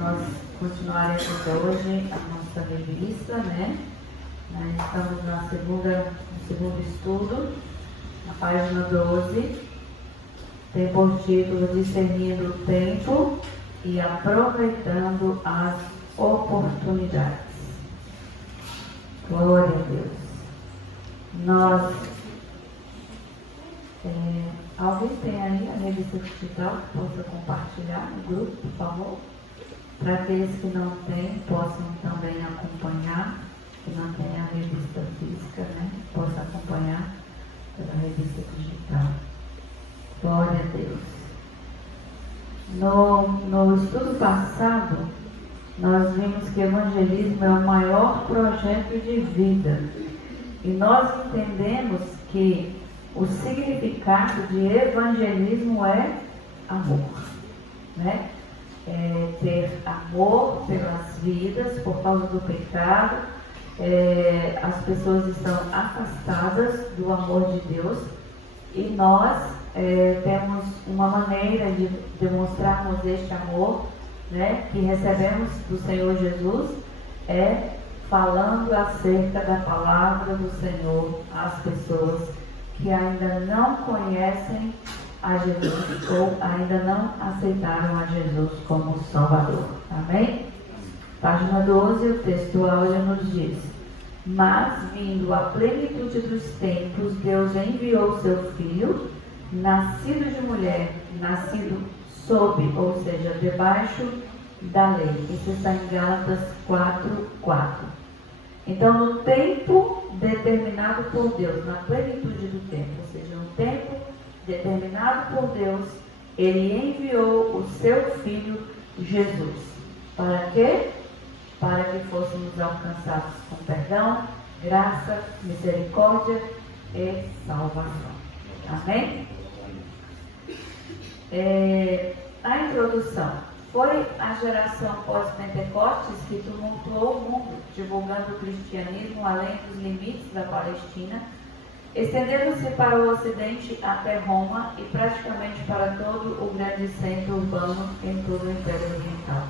Nós continuaremos hoje a nossa revista, né? Nós estamos no segundo estudo, na página 12. Tem por título Discernindo o Tempo e Aproveitando as Oportunidades. Glória a Deus. Alguém tem aí a revista digital que possa compartilhar no grupo, por favor? Para aqueles que não têm, possam também acompanhar, que não tem a revista física, né? Possa acompanhar pela revista digital. Glória a Deus. No estudo passado, nós vimos que o evangelismo é o maior projeto de vida. E nós entendemos que o significado de evangelismo é amor, né? É ter amor pelas vidas por causa do pecado. As pessoas estão afastadas do amor de Deus e nós temos uma maneira de demonstrarmos este amor, né, que recebemos do Senhor Jesus, falando acerca da palavra do Senhor às pessoas que ainda não conhecem a Jesus ou ainda não aceitaram a Jesus como Salvador. Amém? Página 12, o texto áureo nos diz: mas, vindo a plenitude dos tempos, Deus enviou seu Filho, nascido de mulher, nascido sob, ou seja, debaixo da lei. Isso está em Gálatas 4:4. Então, no tempo determinado por Deus, na plenitude do tempo, ou seja, no tempo determinado por Deus, Ele enviou o seu Filho Jesus. Para quê? Para que fôssemos alcançados com perdão, graça, misericórdia e salvação. Amém? A introdução. Foi a geração pós-Pentecostes que tumultuou o mundo, divulgando o cristianismo além dos limites da Palestina, estendendo-se para o ocidente até Roma e praticamente para todo o grande centro urbano em todo o Império Oriental.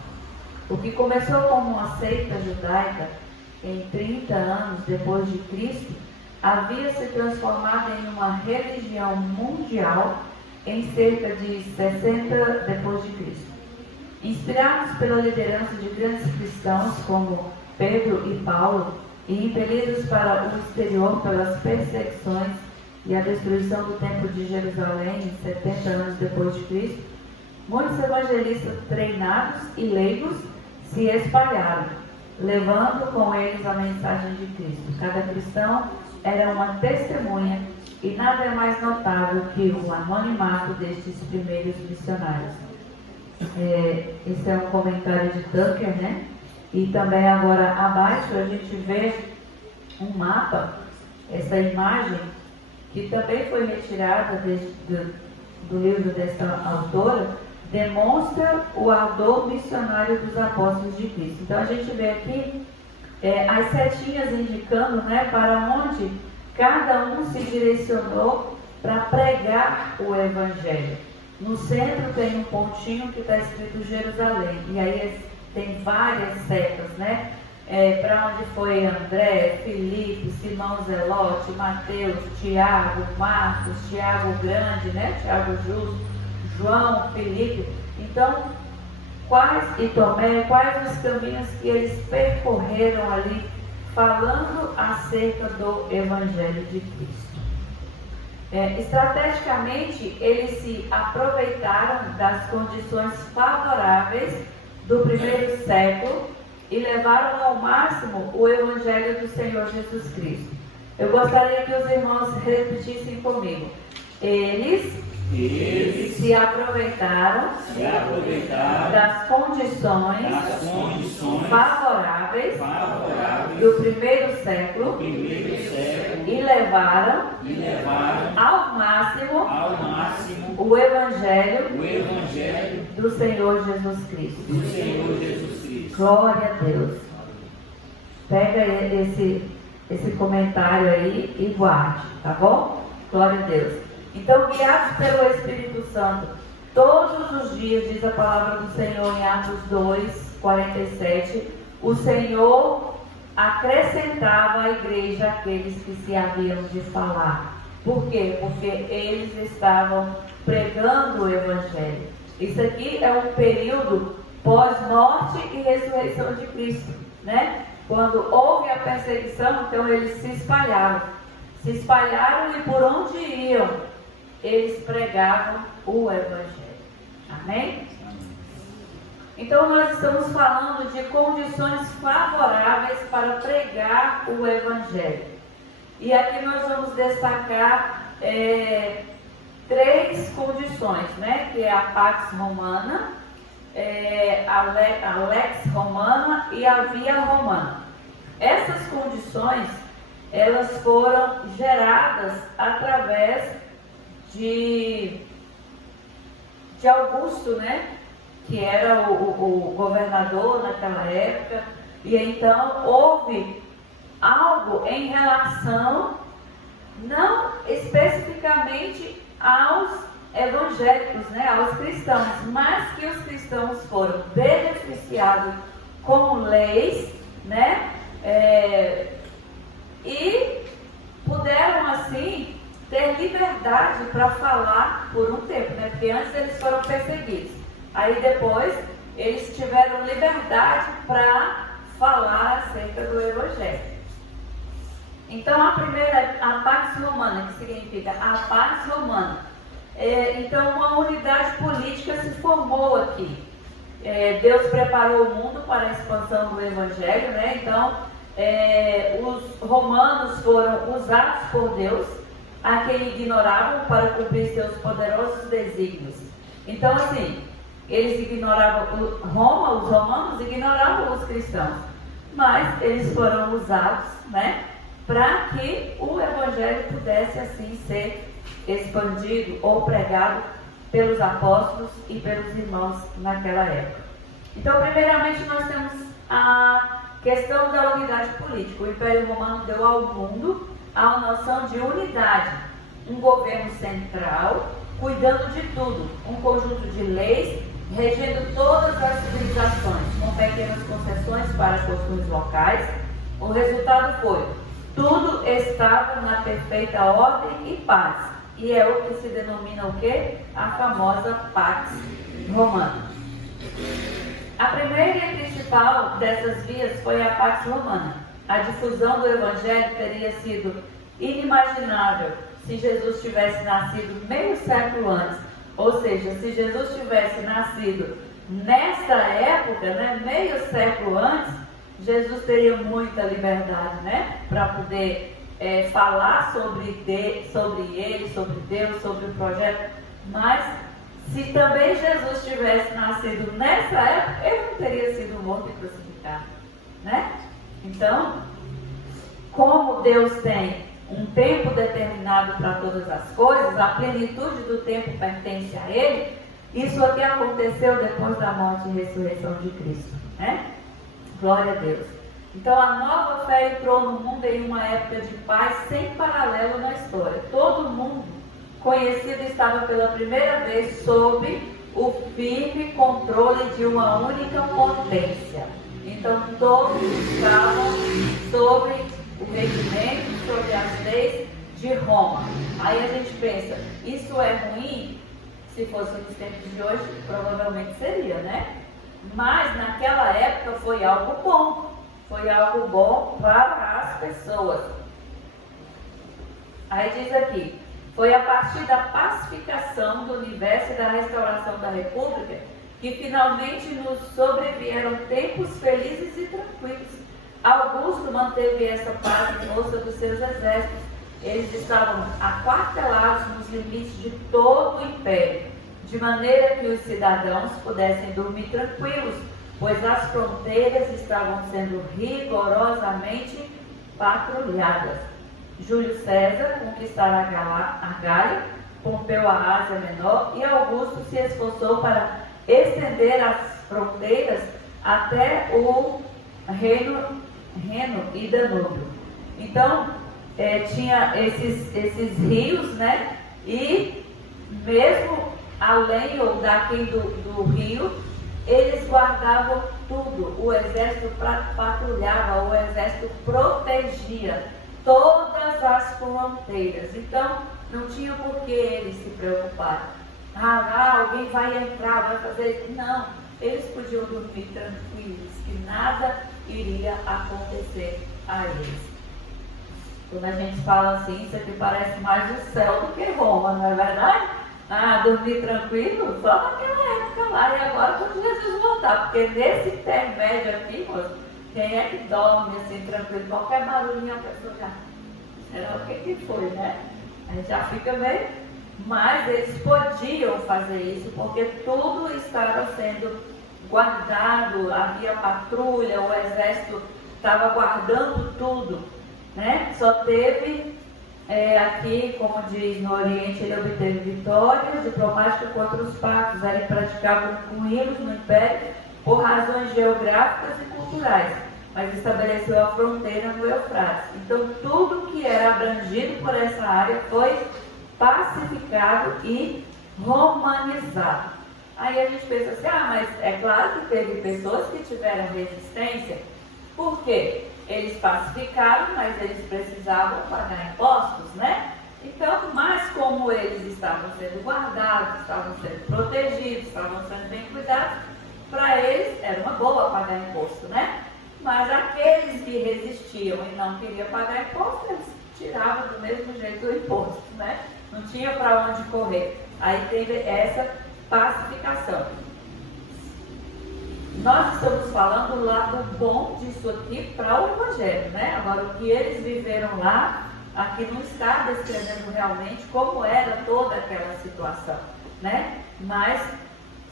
O que começou como uma seita judaica em 30 anos depois de Cristo, havia se transformado em uma religião mundial em cerca de 60 depois de Cristo. Inspirados pela liderança de grandes cristãos como Pedro e Paulo e impelidos para o exterior pelas perseguições e a destruição do Templo de Jerusalém 70 anos depois de Cristo, muitos evangelistas treinados e leigos se espalharam, levando com eles a mensagem de Cristo. Cada cristão era uma testemunha e nada é mais notável que o anonimato destes primeiros missionários. Esse é um comentário de Tucker, né? E também agora abaixo a gente vê um mapa, essa imagem que também foi retirada do livro dessa autora, demonstra o ardor missionário dos apóstolos de Cristo. Então a gente vê aqui as setinhas indicando, né, para onde cada um se direcionou para pregar o Evangelho. No centro tem um pontinho que está escrito Jerusalém, e aí tem várias setas, né? Para onde foi André, Filipe, Simão Zelote, Mateus, Tiago, Marcos, Tiago Grande, né? Tiago Justo, João, Filipe. Então, quais os caminhos que eles percorreram ali, falando acerca do Evangelho de Cristo? Estrategicamente, eles se aproveitaram das condições favoráveis do primeiro século e levaram ao máximo o Evangelho do Senhor Jesus Cristo. Eu gostaria que os irmãos repetissem comigo. Eles se aproveitaram das condições favoráveis do primeiro século e levaram ao máximo o Evangelho do Senhor Jesus Cristo. Glória a Deus. Pega esse comentário aí e guarde, tá bom? Glória a Deus. Então, guiados pelo Espírito Santo, todos os dias, diz a palavra do Senhor em Atos 2, 47, o Senhor acrescentava à igreja aqueles que se haviam de falar. Por quê? Porque eles estavam pregando o Evangelho. Isso aqui é um período pós-morte e ressurreição de Cristo, né? Quando houve a perseguição, então eles se espalharam. Se espalharam e por onde iam, eles pregavam o Evangelho. Amém? Então nós estamos falando de condições favoráveis para pregar o Evangelho. E aqui nós vamos destacar 3 condições, né? Que é a Pax Romana, a Lex Romana e a Via Romana. Essas condições, elas foram geradas através de Augusto, né? Que era o governador naquela época, e então houve algo em relação, não especificamente aos evangélicos, né, aos cristãos, mas que os cristãos foram beneficiados com leis, né, e puderam assim ter liberdade para falar por um tempo, né, porque antes eles foram perseguidos, aí depois eles tiveram liberdade para falar acerca do Evangelho. Então a primeira é a Pax Romana, que significa a Pax Romana. Então uma unidade política se formou aqui. Deus preparou o mundo para a expansão do Evangelho, né? Então os romanos foram usados por Deus, a quem ignoravam para cumprir seus poderosos desígnios. Então assim, eles ignoravam Roma, os romanos ignoravam os cristãos, mas eles foram usados, né, para que o Evangelho pudesse assim ser expandido ou pregado pelos apóstolos e pelos irmãos naquela época. Então, primeiramente, nós temos a questão da unidade política. O Império Romano deu ao mundo a noção de unidade, um governo central cuidando de tudo, um conjunto de leis regendo todas as civilizações, com pequenas concessões para costumes locais. O resultado foi: tudo estava na perfeita ordem e paz. E é o que se denomina o quê? A famosa Pax Romana. A primeira e principal dessas vias foi a Pax Romana. A difusão do Evangelho teria sido inimaginável se Jesus tivesse nascido meio século antes. Ou seja, se Jesus tivesse nascido nessa época, né, meio século antes, Jesus teria muita liberdade, né, para poder falar sobre ele, sobre Deus, sobre o projeto. Mas se também Jesus tivesse nascido nessa época, ele não teria sido morto e crucificado, né? Então, como Deus tem um tempo determinado para todas as coisas, a plenitude do tempo pertence a Ele, isso aqui aconteceu depois da morte e ressurreição de Cristo, né? Glória a Deus. Então a nova fé entrou no mundo em uma época de paz sem paralelo na história. Todo mundo conhecido estava pela primeira vez sob o firme controle de uma única potência. Então todos estavam sobre o regimento, sobre as leis de Roma. Aí a gente pensa, isso é ruim? Se fosse nos tempos de hoje, provavelmente seria, né? Mas naquela época foi algo bom. Foi algo bom para as pessoas. Aí diz aqui, foi a partir da pacificação do universo e da restauração da República que finalmente nos sobrevieram tempos felizes e tranquilos. Augusto manteve essa paz em força dos seus exércitos. Eles estavam aquartelados nos limites de todo o império, de maneira que os cidadãos pudessem dormir tranquilos, pois as fronteiras estavam sendo rigorosamente patrulhadas. Júlio César conquistara a Gália, Pompeu a Ásia Menor, e Augusto se esforçou para estender as fronteiras até o Reno e Danúbio. Então, tinha esses rios, né? E mesmo além ou daqui do rio, eles guardavam tudo, o exército patrulhava, o exército protegia todas as fronteiras. Então, não tinha por que eles se preocuparem. Alguém vai entrar, vai fazer isso. Não, eles podiam dormir tranquilos, que nada iria acontecer a eles. Quando a gente fala assim, isso aqui parece mais o céu do que Roma, não é verdade? Dormir tranquilo, só naquela época lá, e agora quando Jesus voltar, porque nesse intermédio aqui, moço, quem é que dorme assim tranquilo? Qualquer barulhinho a pessoa já, será o que foi, né? A gente já fica meio, mas eles podiam fazer isso, porque tudo estava sendo guardado, havia patrulha, o exército estava guardando tudo, né? Só teve aqui, como diz no Oriente, ele obteve vitórias diplomáticas contra os pactos, eles praticavam com eles no Império por razões geográficas e culturais, mas estabeleceu a fronteira no Eufrates. Então, tudo que era abrangido por essa área foi pacificado e romanizado. Aí a gente pensa assim, mas é claro que teve pessoas que tiveram resistência. Por quê? Eles pacificaram, mas eles precisavam pagar impostos, né? Então, mas como eles estavam sendo guardados, estavam sendo protegidos, estavam sendo bem cuidados, para eles era uma boa pagar imposto, né? Mas aqueles que resistiam e não queriam pagar imposto, eles tiravam do mesmo jeito o imposto, né? Não tinha para onde correr. Aí teve essa pacificação. Nós estamos falando do lado bom disso aqui para o Evangelho, né? Agora, o que eles viveram lá, aqui não está descrevendo realmente como era toda aquela situação, né? Mas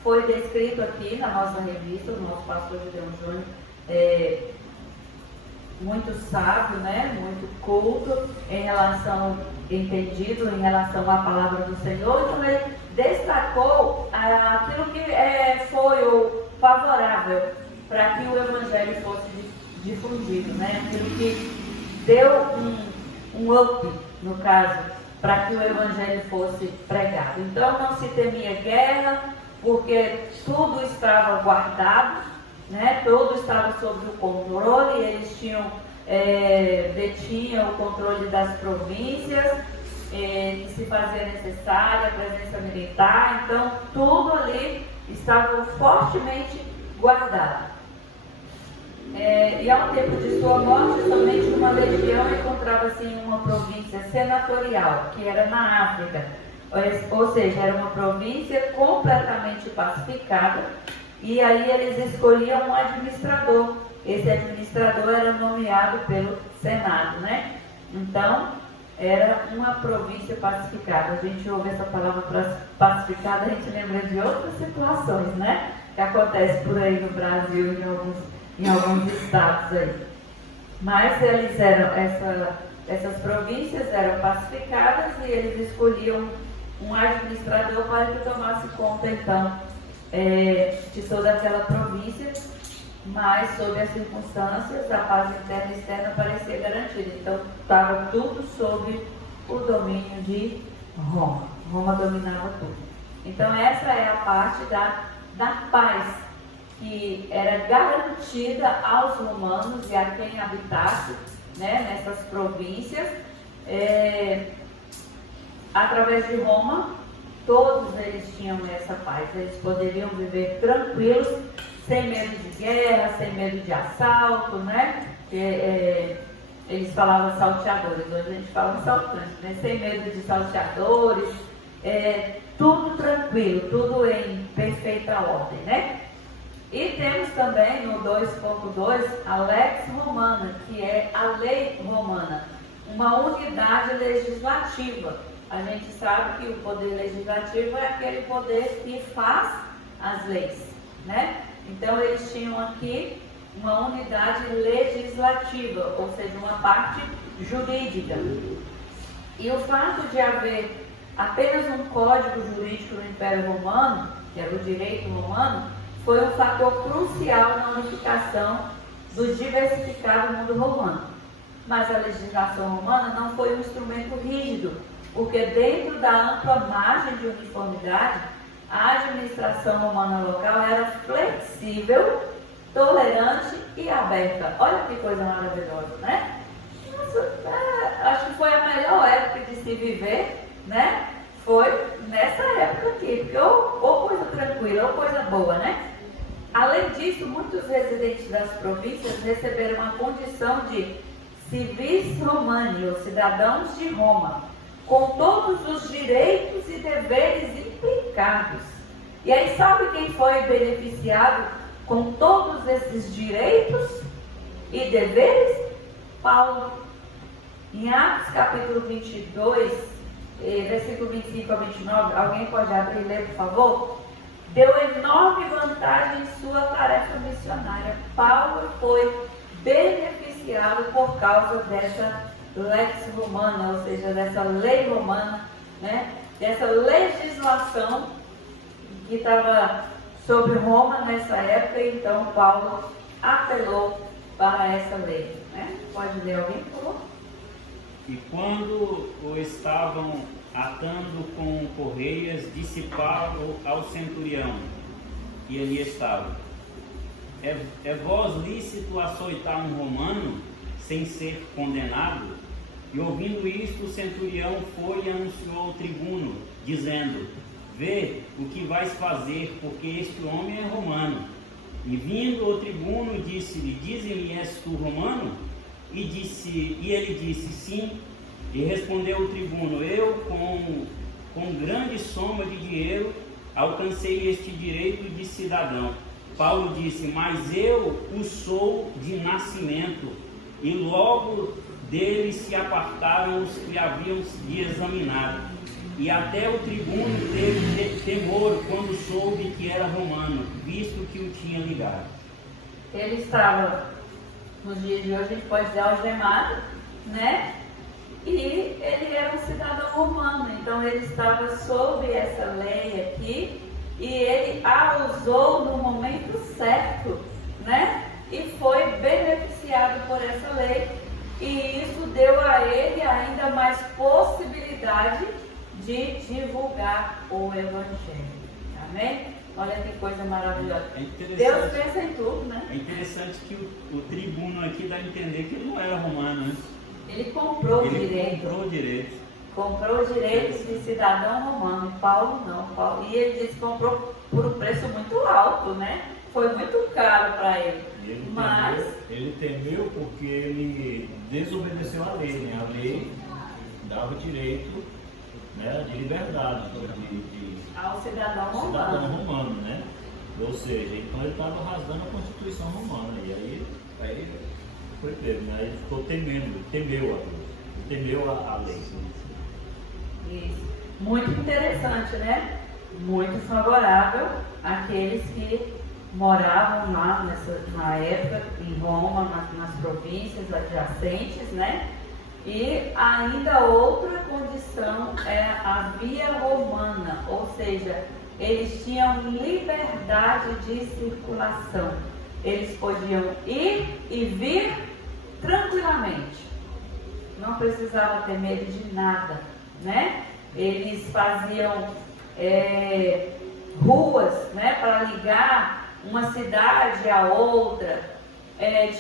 foi descrito aqui na nossa revista, o nosso pastor Gideon Júnior, muito sábio, né? Muito culto entendido em relação à palavra do Senhor. Então ele destacou aquilo que foi o favorável para que o Evangelho fosse difundido, né? Aquilo que deu um up, no caso, para que o Evangelho fosse pregado. Então não se temia guerra, porque tudo estava guardado, né? Tudo estava sob o controle, eles detinham o controle das províncias, que se fazia necessária, a presença militar, então tudo ali estava fortemente guardado. E ao tempo de sua morte, somente uma legião encontrava-se em uma província senatorial, que era na África, ou seja, era uma província completamente pacificada, e aí eles escolhiam um administrador. Esse administrador era nomeado pelo Senado, né? Então, era uma província pacificada. A gente ouve essa palavra pacificada, a gente lembra de outras situações, né? Que acontece por aí no Brasil, em alguns estados aí. Mas eles eram, essas províncias eram pacificadas e eles escolhiam um administrador para que tomasse conta, então, de toda aquela província. Mas, sob as circunstâncias, a paz interna e externa parecia garantida. Então, estava tudo sob o domínio de Roma. Roma dominava tudo. Então, essa é a parte da paz que era garantida aos romanos e a quem habitasse, né, nessas províncias. Através de Roma, todos eles tinham essa paz. Eles poderiam viver tranquilos, sem medo de guerra, sem medo de assalto, né? Eles falavam salteadores, hoje a gente fala assaltantes, né? Sem medo de salteadores, tudo tranquilo, tudo em perfeita ordem, né? E temos também no 2.2 a Lex Romana, que é a lei romana, uma unidade legislativa. A gente sabe que o poder legislativo é aquele poder que faz as leis, né? Então, eles tinham aqui uma unidade legislativa, ou seja, uma parte jurídica. E o fato de haver apenas um código jurídico no Império Romano, que era o direito romano, foi um fator crucial na unificação do diversificado mundo romano. Mas a legislação romana não foi um instrumento rígido, porque dentro da ampla margem de uniformidade, a administração romana local era flexível, tolerante e aberta. Olha que coisa maravilhosa, né? Acho que foi a melhor época de se viver, né? Foi nessa época aqui, porque ou coisa tranquila, ou coisa boa, né? Além disso, muitos residentes das províncias receberam a condição de civis romani, ou cidadãos de Roma, com todos os direitos e deveres implicados. E aí, sabe quem foi beneficiado com todos esses direitos e deveres? Paulo. Em Atos capítulo 22, versículo 25 a 29, alguém pode abrir e ler, por favor? Deu enorme vantagem em sua tarefa missionária. Paulo foi beneficiado por causa dessa lex romana, ou seja, dessa lei romana, né? Dessa legislação que estava sobre Roma nessa época. Então Paulo apelou para essa lei, né? Pode ler alguém, por favor? E quando o estavam atando com correias, disse Paulo ao centurião, e ali estava: é vós lícito açoitar um romano sem ser condenado? E ouvindo isto, o centurião foi e anunciou ao tribuno, dizendo: vê o que vais fazer, porque este homem é romano. E vindo o tribuno, disse-lhe: dize-me, és tu romano? E ele disse: sim. E respondeu o tribuno: eu com grande soma de dinheiro alcancei este direito de cidadão. Paulo disse: mas eu o sou de nascimento. E logo dele se apartaram os que haviam de examinar. E até o tribuno teve temor quando soube que era romano, visto que o tinha ligado. Ele estava, nos dias de hoje, a gente pode dizer, algemado, né? E ele era um cidadão romano, então ele estava sob essa lei aqui, e ele a usou no momento certo, né? E foi beneficiado por essa lei, e isso deu a ele ainda mais possibilidade de divulgar o Evangelho. Amém? Olha que coisa maravilhosa. Deus pensa em tudo, né? É interessante que o tribuno aqui dá a entender que ele não era romano, né? Ele comprou o direito. Comprou o direito de cidadão romano. Paulo não. E ele disse que comprou por um preço muito alto, né? Foi muito caro para ele. Ele temeu porque ele desobedeceu a lei, né? A lei dava direito, né, de liberdade ao cidadão romano, né? Ou seja, então ele estava rasgando a Constituição romana. E aí foi pego, né? Ele ficou temeu a Deus, temeu a lei. Isso. Muito interessante, né? Muito favorável àqueles que moravam lá na época em Roma, nas províncias adjacentes, né? E ainda outra condição é a via romana, ou seja, eles tinham liberdade de circulação. Eles podiam ir e vir tranquilamente. Não precisava ter medo de nada, né? Eles faziam ruas, né, para ligar uma cidade a outra.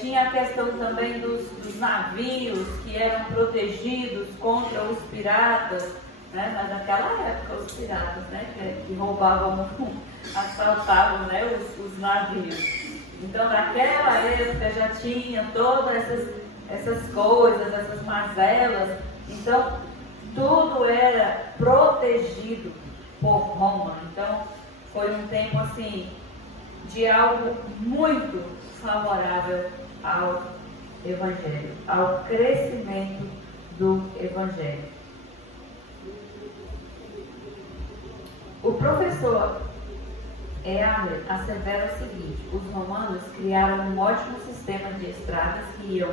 Tinha a questão também dos navios que eram protegidos contra os piratas, né? Mas naquela época os piratas, né, que roubavam, assaltavam, né, os navios. Então naquela época já tinha todas essas coisas, essas mazelas. Então tudo era protegido por Roma. Então foi um tempo assim de algo muito favorável ao Evangelho, ao crescimento do Evangelho. O professor Earle assevera o seguinte: os romanos criaram um ótimo sistema de estradas que iam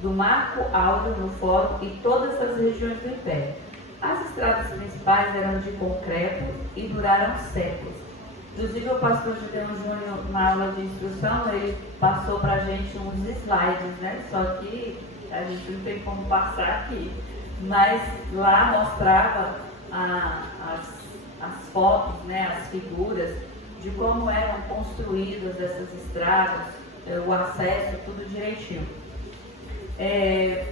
do Marco Áureo no Fórum e todas as regiões do Império. As estradas principais eram de concreto e duraram séculos. Inclusive o pastor Gideon Júnior, na aula de instrução, ele passou para a gente uns slides, né? Só que a gente não tem como passar aqui. Mas lá mostrava as fotos, né? As figuras de como eram construídas essas estradas, o acesso, tudo direitinho.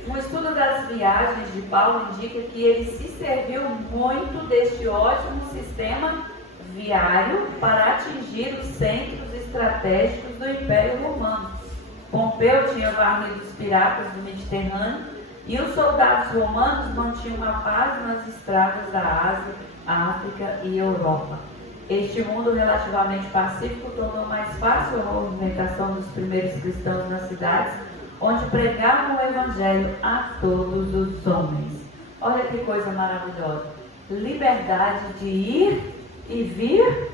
Um estudo das viagens de Paulo indica que ele se serviu muito deste ótimo sistema viário para atingir os centros estratégicos do Império Romano. Pompeu tinha varrido os piratas do Mediterrâneo e os soldados romanos mantinham a paz nas estradas da Ásia, África e Europa. Este mundo relativamente pacífico tornou mais fácil a movimentação dos primeiros cristãos nas cidades, onde pregavam o Evangelho a todos os homens. Olha que coisa maravilhosa! Liberdade de ir e vir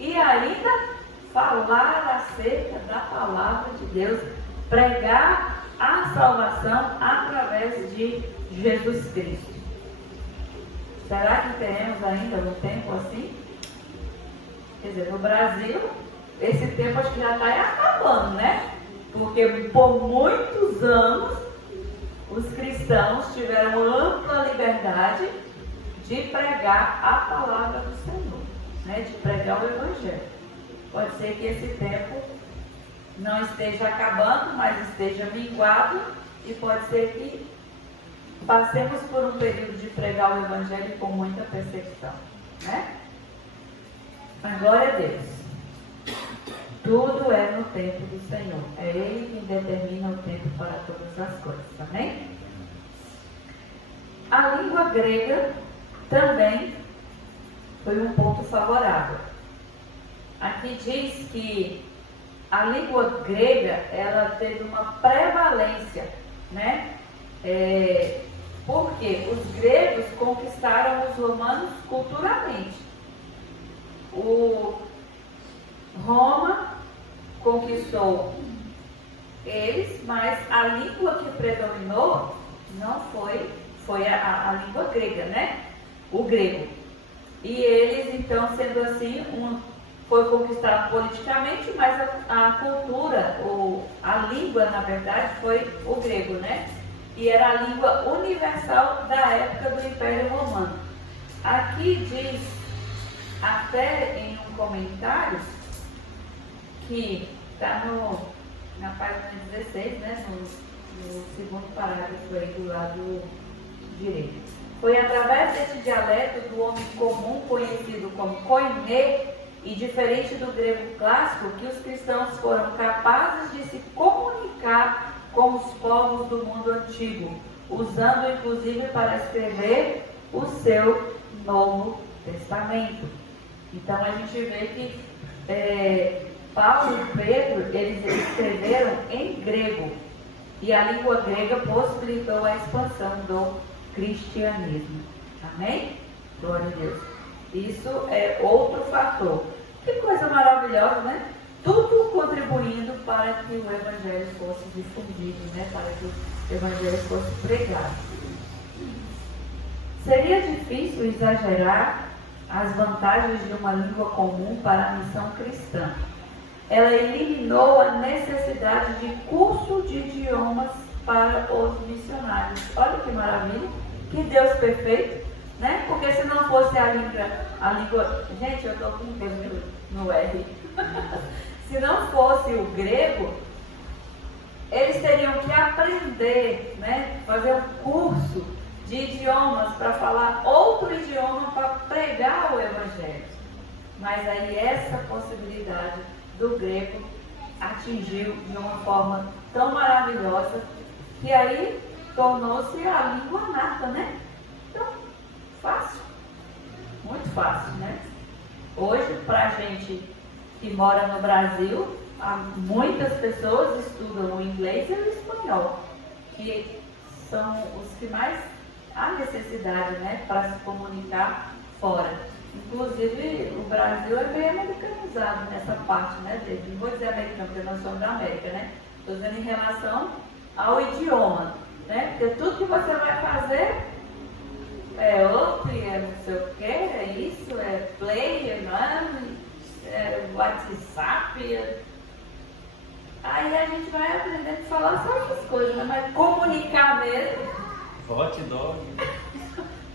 e ainda falar acerca da palavra de Deus, pregar a salvação através de Jesus Cristo. Será que teremos ainda um tempo assim? Quer dizer, no Brasil, esse tempo acho que já está acabando, né? Porque por muitos anos os cristãos tiveram ampla liberdade de pregar a palavra do Senhor, né? De pregar o Evangelho. Pode ser que esse tempo não esteja acabando, mas esteja minguado, e pode ser que passemos por um período de pregar o Evangelho com muita perseguição, né? A glória a Deus. Tudo é no tempo do Senhor. É Ele quem determina o tempo para todas as coisas. Amém? A língua grega também foi um ponto favorável. Aqui diz que a língua grega, ela teve uma prevalência, né? Porque os gregos conquistaram os romanos culturalmente. Roma conquistou eles, mas a língua que predominou não foi a língua grega, né? O grego. E eles, então, sendo assim, foi conquistado politicamente, mas a cultura, a língua, na verdade, foi o grego, né? E era a língua universal da época do Império Romano. Aqui diz, até em um comentário, que está na página 16, né, no segundo parágrafo aí do lado direito. Foi através desse dialeto do homem comum, conhecido como koiné, e diferente do grego clássico, que os cristãos foram capazes de se comunicar com os povos do mundo antigo, usando inclusive para escrever o seu Novo Testamento. Então a gente vê que Paulo e Pedro, eles escreveram em grego, e a língua grega possibilitou a expansão do cristianismo. Amém? Glória a Deus. Isso é outro fator. Que coisa maravilhosa, né? Tudo contribuindo para que o Evangelho fosse difundido, né? Para que o Evangelho fosse pregado. Seria difícil exagerar as vantagens de uma língua comum para a missão cristã. Ela eliminou a necessidade de curso de idiomas para os missionários. Olha que maravilha, que Deus perfeito, né? Porque se não fosse a língua, gente, eu estou com um dedo no R. Se não fosse o grego, eles teriam que aprender, né? Fazer um curso de idiomas para falar outro idioma para pregar o Evangelho. Mas aí essa possibilidade do grego atingiu de uma forma tão maravilhosa que aí tornou-se a língua nata, né? Então, fácil, muito fácil, né? Hoje, para a gente que mora no Brasil, muitas pessoas estudam o inglês e o espanhol, que são os que mais há necessidade, né, para se comunicar fora. Inclusive, o Brasil é meio americanizado nessa parte, né? Não vou dizer americano, porque nós somos da América, né? Estou dizendo em relação ao idioma, né? Porque tudo que você vai fazer é up, é não sei o que, é isso, é play, é WhatsApp. Aí a gente vai aprendendo a falar só essas coisas, né? Mas comunicar mesmo. Hot dog.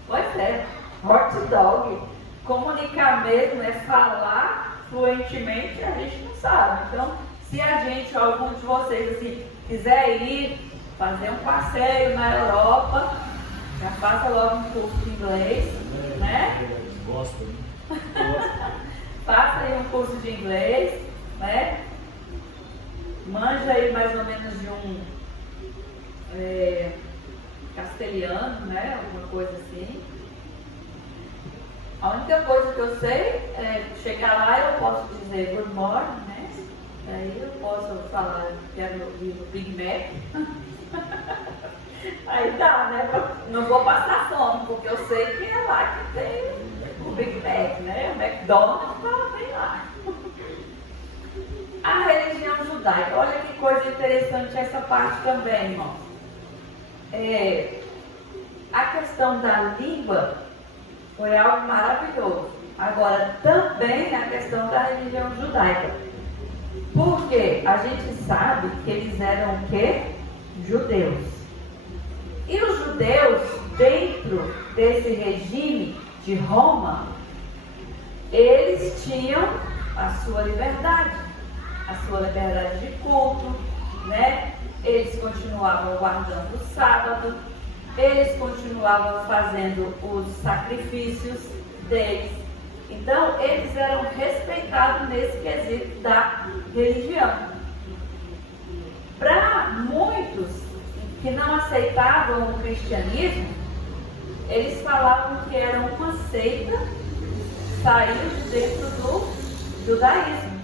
Pois é, hot dog. Comunicar mesmo é falar fluentemente, a gente não sabe. Então, Se a gente, algum de vocês, assim, quiser ir fazer um passeio na Europa, já faça logo um curso de inglês, né? Gosto, né? Faça aí um curso de inglês, né? Manja aí mais ou menos de um castelhano, né? Alguma coisa assim. A única coisa que eu sei é chegar lá eu posso dizer good morning, né? Aí eu posso falar que é meu livro Big Mac. Aí dá, né? Não vou passar fome, porque eu sei que é lá que tem o Big Mac, né? O McDonald's tá bem lá. A religião judaica, olha que coisa interessante essa parte também, irmão. A questão da língua foi algo maravilhoso. Agora, também a questão da religião judaica. Porque a gente sabe que eles eram o quê? Judeus. E os judeus, dentro desse regime de Roma, eles tinham a sua liberdade de culto, né? Eles continuavam guardando o sábado, eles continuavam fazendo os sacrifícios deles. Então, eles eram respeitados nesse quesito da religião. Para muitos que não aceitavam o cristianismo, eles falavam que era uma seita, saiu de dentro do judaísmo.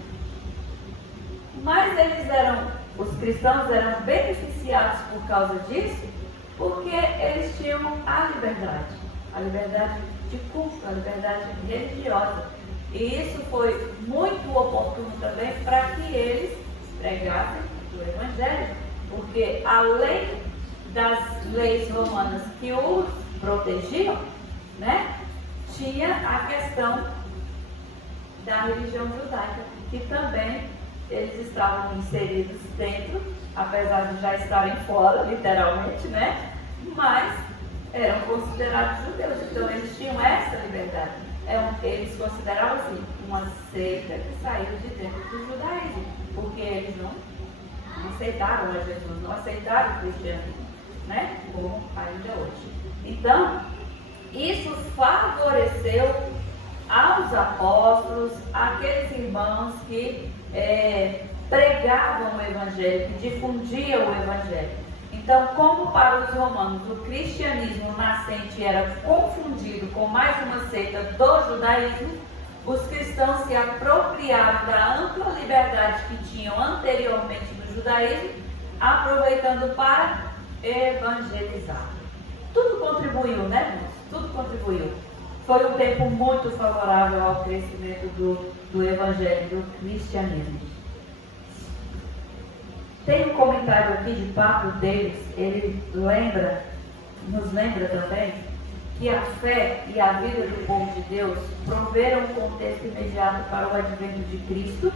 Mas os cristãos eram beneficiados por causa disso, porque eles tinham a liberdade de culto, a liberdade religiosa. E isso foi muito oportuno também para que eles pregassem o Evangelho, porque além das leis romanas que os protegiam, né, tinha a questão da religião judaica, que também eles estavam inseridos dentro, apesar de já estarem fora, literalmente, né? Mas eram considerados judeus, então eles tinham essa liberdade. Eles consideravam assim, uma seita que saiu de dentro do judaísmo, porque eles não aceitaram a Jesus, não aceitaram o cristianismo, né? Como ainda hoje. Então, isso favoreceu aos apóstolos, aqueles irmãos que pregavam o Evangelho, que difundiam o Evangelho. Então, como para os romanos o cristianismo nascente era confundido com mais uma seita do judaísmo, os cristãos se apropriaram da ampla liberdade que tinham anteriormente no judaísmo, aproveitando para evangelizar. Tudo contribuiu, né, irmãos? Tudo contribuiu. Foi um tempo muito favorável ao crescimento do Evangelho, do cristianismo. Tem um comentário aqui de Pablo Davis, ele nos lembra também que a fé e a vida do povo de Deus proveram um contexto imediato para o advento de Cristo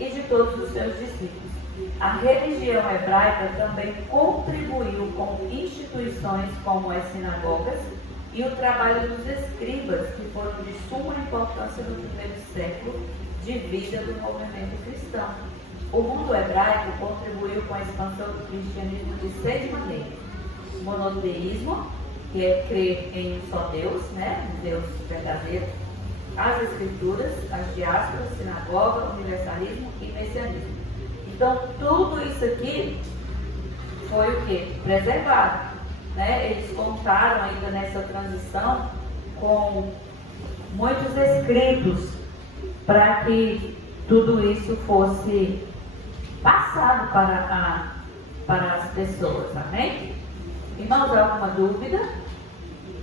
e de todos os seus discípulos. A religião hebraica também contribuiu com instituições como as sinagogas e o trabalho dos escribas, que foram de suma importância no primeiro século de vida do movimento cristão. O mundo hebraico contribuiu com a expansão do cristianismo de 6 maneiras: monoteísmo, que é crer em um só Deus, né? Um Deus verdadeiro; as escrituras, as diásporas, sinagoga, universalismo e messianismo. Então, tudo isso aqui foi o quê? Preservado, né? Eles contaram ainda nessa transição com muitos escritos para que tudo isso fosse passado para as pessoas, amém? Irmãos, alguma dúvida?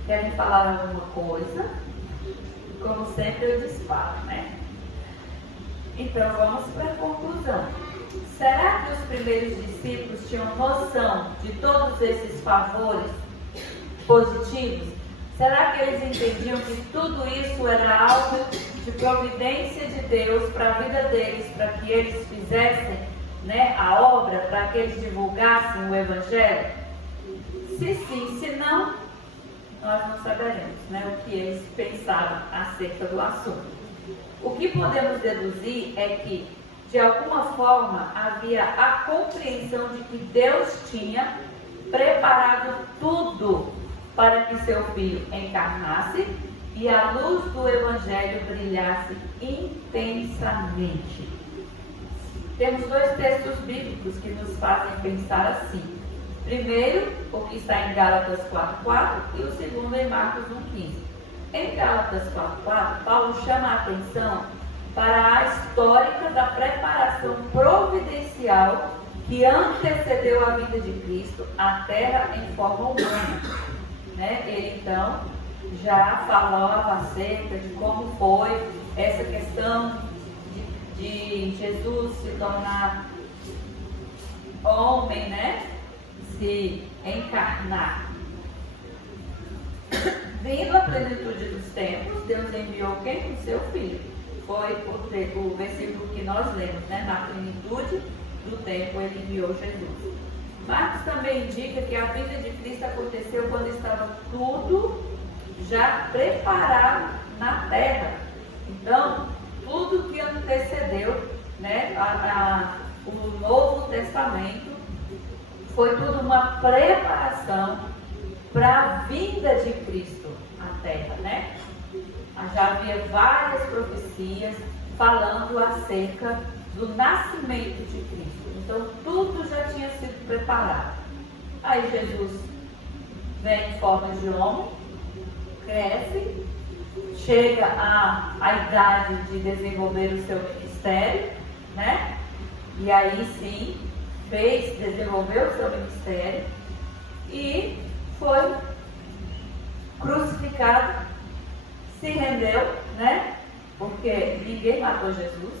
Querem falar alguma coisa? Como sempre eu disparo, né? Então vamos para a conclusão. Será que os primeiros discípulos tinham noção de todos esses favores positivos? Será que eles entendiam que tudo isso era algo de providência de Deus para a vida deles, para que eles fizessem, né, a obra, para que eles divulgassem o Evangelho? Se sim, se não, nós não saberemos, né, o que eles pensaram acerca do assunto. O que podemos deduzir é que, de alguma forma havia a compreensão de que Deus tinha preparado tudo para que seu filho encarnasse e a luz do Evangelho brilhasse intensamente. Temos dois textos bíblicos que nos fazem pensar assim. Primeiro, o que está em Gálatas 4:4 e o segundo em Marcos 1:15. Em Gálatas 4:4, Paulo chama a atenção para a histórica da preparação providencial que antecedeu a vinda de Cristo à Terra em forma humana. Ele então já falava acerca de como foi essa questão de Jesus se tornar homem, se encarnar. Vindo a plenitude dos tempos, Deus enviou quem? O seu Filho. Foi o versículo que nós lemos, na plenitude do tempo ele enviou Jesus. Marcos também indica que a vinda de Cristo aconteceu quando estava tudo já preparado na terra. Então, tudo que antecedeu o Novo Testamento foi tudo uma preparação para a vinda de Cristo à terra, Já havia várias profecias falando acerca do nascimento de Cristo. Então, tudo já tinha sido preparado. Aí Jesus vem em forma de homem, cresce, chega à idade de desenvolver o seu ministério, E aí sim, desenvolveu o seu ministério e foi crucificado, se rendeu, Porque ninguém matou Jesus,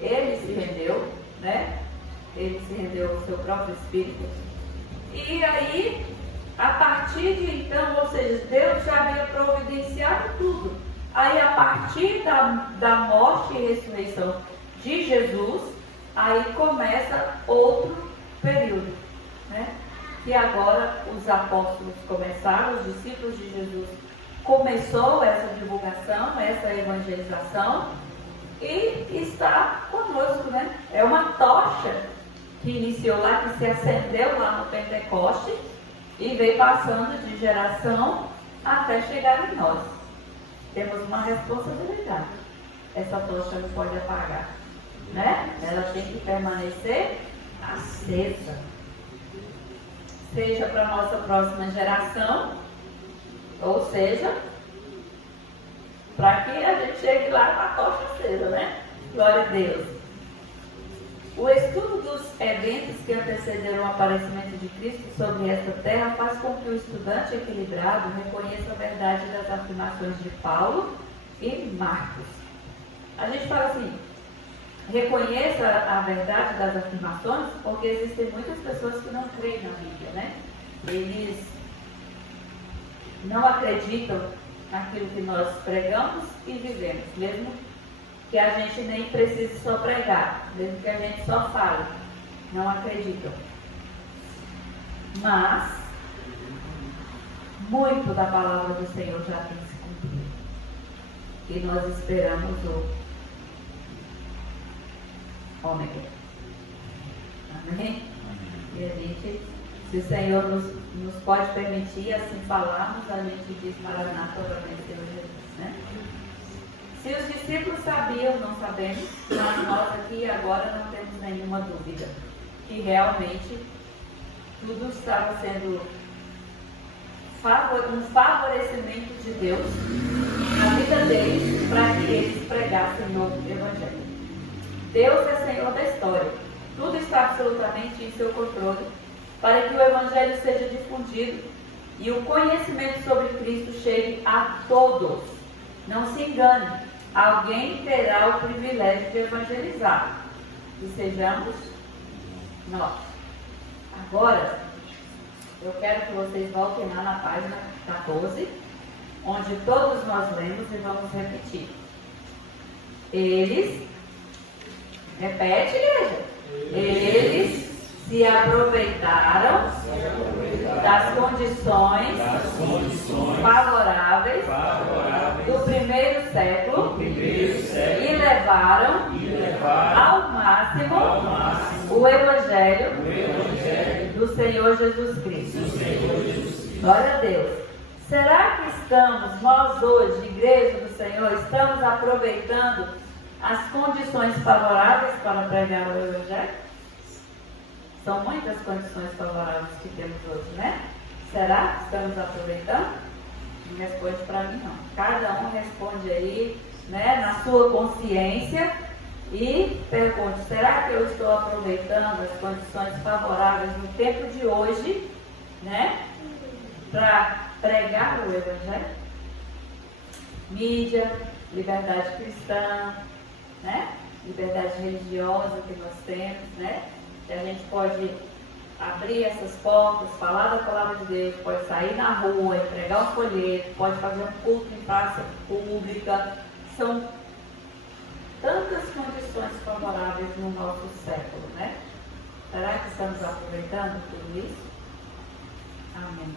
ele se rendeu, Ele se rendeu ao seu próprio espírito. E aí, a partir de então, ou seja, Deus já havia providenciado tudo. Aí, a partir da morte e ressurreição de Jesus, aí começa outro período, Que agora os apóstolos começaram, os discípulos de Jesus começou essa divulgação, essa evangelização e está conosco, É uma tocha que iniciou lá, que se acendeu lá no Pentecoste e veio passando de geração até chegar em nós. Temos uma responsabilidade. Essa tocha não pode apagar, Ela tem que permanecer acesa. Seja para a nossa próxima geração, ou seja, para que a gente chegue lá com a tocha acesa, Glória a Deus. O estudo dos eventos que antecederam o aparecimento de Cristo sobre esta terra faz com que o estudante equilibrado reconheça a verdade das afirmações de Paulo e Marcos. A gente fala assim, reconheça a verdade das afirmações, porque existem muitas pessoas que não creem na Bíblia, Eles não acreditam naquilo que nós pregamos e vivemos, mesmo que a gente nem precise só pregar, mesmo que a gente só fale, não acreditam. Mas, muito da palavra do Senhor já tem se cumprido. E nós esperamos o ômega. Amém? E a gente, se o Senhor nos pode permitir assim falarmos, a gente diz Maranata para vencer o Jesus, Se os discípulos sabiam, não sabemos, mas nós aqui agora não temos nenhuma dúvida que realmente tudo estava sendo um favorecimento de Deus na vida deles para que eles pregassem o novo Evangelho. Deus é Senhor da história. Tudo está absolutamente em seu controle para que o Evangelho seja difundido e o conhecimento sobre Cristo chegue a todos. Não se engane, alguém terá o privilégio de evangelizar. E sejamos nós. Agora, eu quero que vocês voltem lá na página 14, onde todos nós lemos e vamos repetir. Eles, repete, igreja. Eles se aproveitaram das condições favoráveis do primeiro século e levaram ao máximo o Evangelho do Senhor Jesus Cristo. Glória a Deus. Será que estamos, nós hoje, Igreja do Senhor, estamos aproveitando as condições favoráveis para pregar o Evangelho? São muitas condições favoráveis que temos hoje, né? Será que estamos aproveitando? Não responde para mim, não. Cada um responde aí, né, na sua consciência e pergunte: será que eu estou aproveitando as condições favoráveis no tempo de hoje, né, para pregar o Evangelho? Mídia, liberdade cristã, né? Liberdade religiosa que nós temos, né? Que a gente pode abrir essas portas, falar da palavra de Deus, pode sair na rua, entregar um folheto, pode fazer um culto em praça pública. São tantas condições favoráveis no nosso século, né? Será que estamos aproveitando tudo isso? Amém.